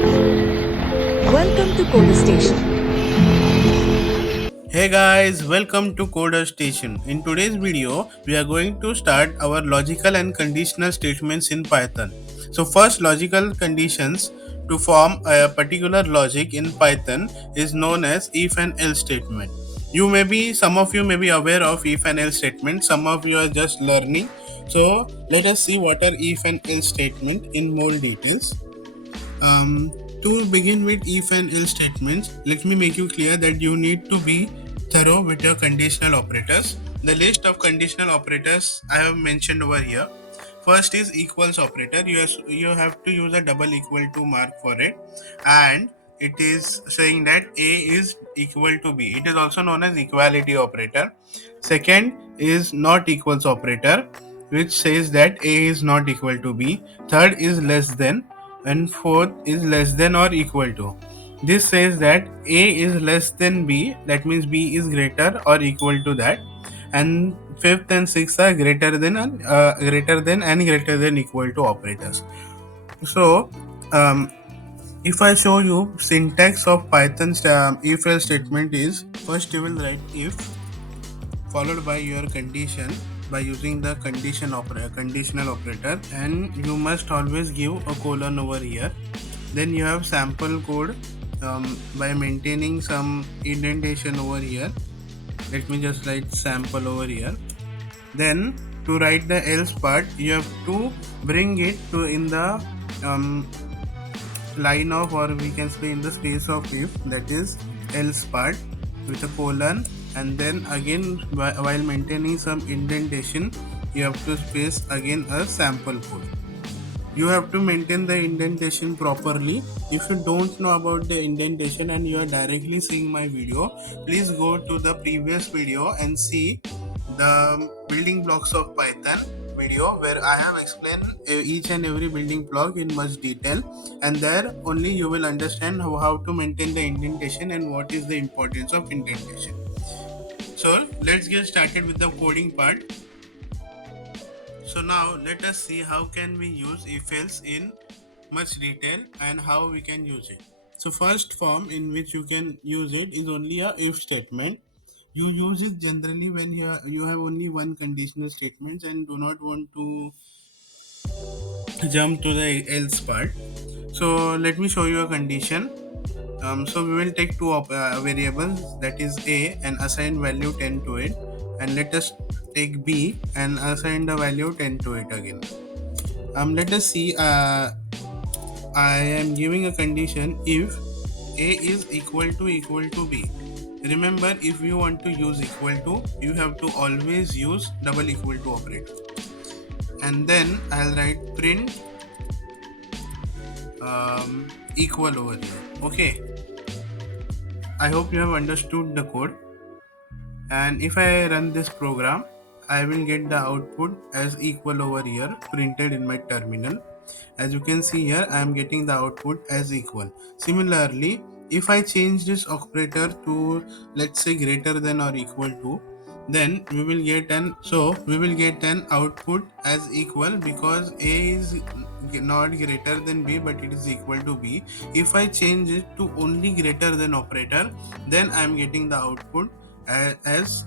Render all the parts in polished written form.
Welcome to Coder Station. Hey guys, welcome to Coder Station. In today's video, we are going to start our logical and conditional statements in Python. So first, logical conditions to form a particular logic in Python is known as if and else statement. Some of you may be aware of if and else statement, some of you are just learning. So let us see what are if and else statement in more details. To begin with if and else statements, let me make you clear that you need to be thorough with your conditional operators. The list of conditional operators I have mentioned over here. First is equals operator. You have to use a double equal to mark for it, and it is saying that A is equal to B. It is also known as equality operator. Second is not equals operator, which says that A is not equal to B. Third is less than, and fourth is less than or equal to. This says that A is less than B, that means B is greater or equal to that, and fifth and sixth are greater than equal to operators. So, if I show you syntax of Python's if else statement is first you will write if followed by your condition by using the conditional operator, and you must always give a colon over here. Then you have sample code by maintaining some indentation over here. Let me just write sample over here. Then to write the else part, you have to bring it to in the line of, or we can say in the space of if, that is else part with a colon, and then again while maintaining some indentation you have to space again a sample code. You have to maintain the indentation properly. If you don't know about the indentation and you are directly seeing my video, please go to the previous video and see the building blocks of Python video where I have explained each and every building block in much detail, and there only you will understand how to maintain the indentation and what is the importance of indentation. So let's get started with the coding part. So now let us see how can we use if else in much detail and how we can use it. So first form in which you can use it is only a if statement. You use it generally when you have only one conditional statement and do not want to jump to the else part. So let me show you a condition. So we will take two variables, that is A, and assign value 10 to it, and let us take B and assign the value 10 to it again. Let us see. I am giving a condition if A is equal to B. Remember, if you want to use equal to, you have to always use double equal to operator. And then I'll write print equal over here. Okay. I hope you have understood the code. And if I run this program, I will get the output as equal over here printed in my terminal. As you can see here, I am getting the output as equal. Similarly, if I change this operator to, let's say, greater than or equal to, then we will get an output as equal, because A is not greater than B but it is equal to B. If I change it to only greater than operator, then I am getting the output as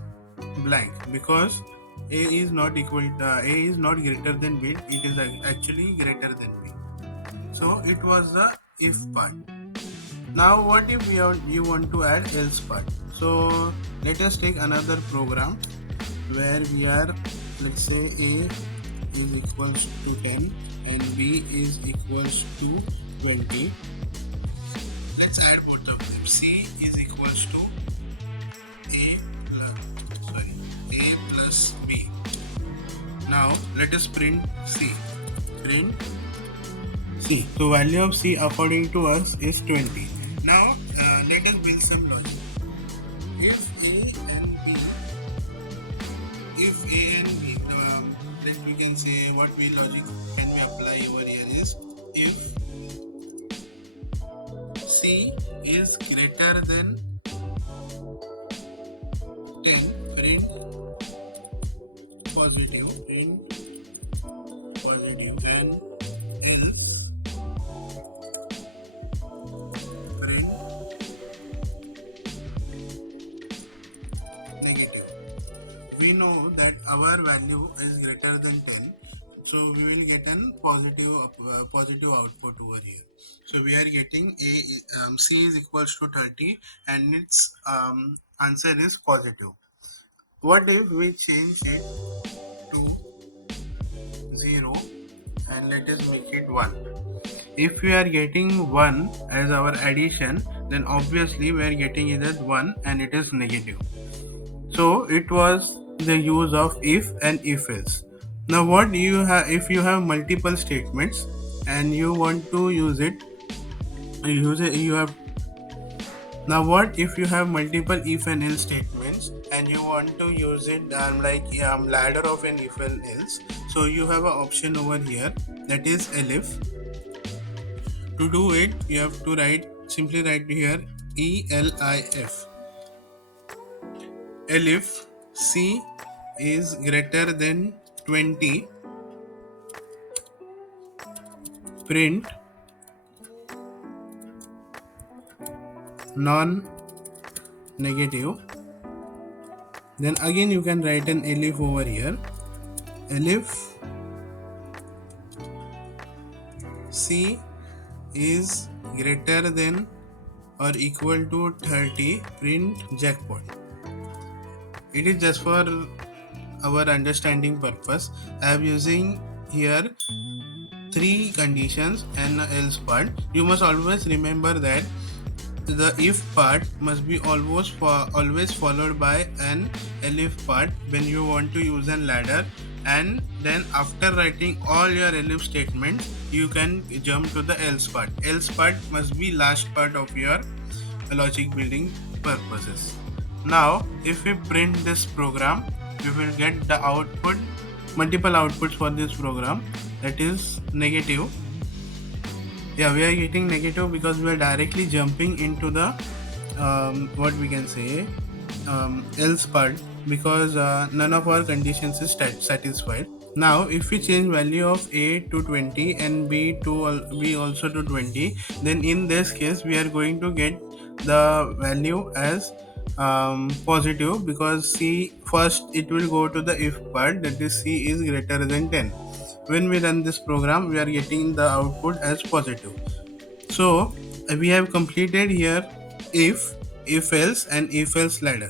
blank, because A is not greater than B, it is actually greater than B. So it was the if part. Now what if you want to add else part? So let us take another program where we are, let's say A is equals to 10 and B is equals to 20. Let's add both of them. C is equals to A plus B. Now let us print C. Print C. So value of C according to us is 20. Now let us build some logic. If A and B, then we can say what we logic can we apply over here is if C is greater than 10, print positive, and else our value is greater than 10, so we will get an positive output over here. So we are getting c is equals to 30 and its answer is positive. What if we change it to 0 and let us make it 1? If we are getting 1 as our addition, then obviously we are getting it as 1 and it is negative. So it was the use of if and if else. Now what do you have if you have multiple statements and you want to you have now what if you have multiple if and else statements and you want to use it ladder of an if and else. So you have an option over here, that is Elif. To do it, you have to simply write here ELIF. Elif C is greater than 20, print non-negative. Then again you can write an Elif over here. Elif C is greater than or equal to 30, print jackpot. It is just for our understanding purpose. I am using here 3 conditions and else part. You must always remember that the if part must be always followed by an elif part when you want to use a ladder, and then after writing all your elif statements you can jump to the else part. Else part must be last part of your logic building purposes. Now if we print this program, we will get the output, multiple outputs for this program, that is negative. Yeah, we are getting negative because we are directly jumping into the what we can say else part, because none of our conditions is satisfied. Now if we change value of a to 20 and b also to 20, then in this case we are going to get the value as positive, because c first it will go to the if part, that is c is greater than 10. When we run this program, we are getting the output as positive. So we have completed here if else and if else ladder.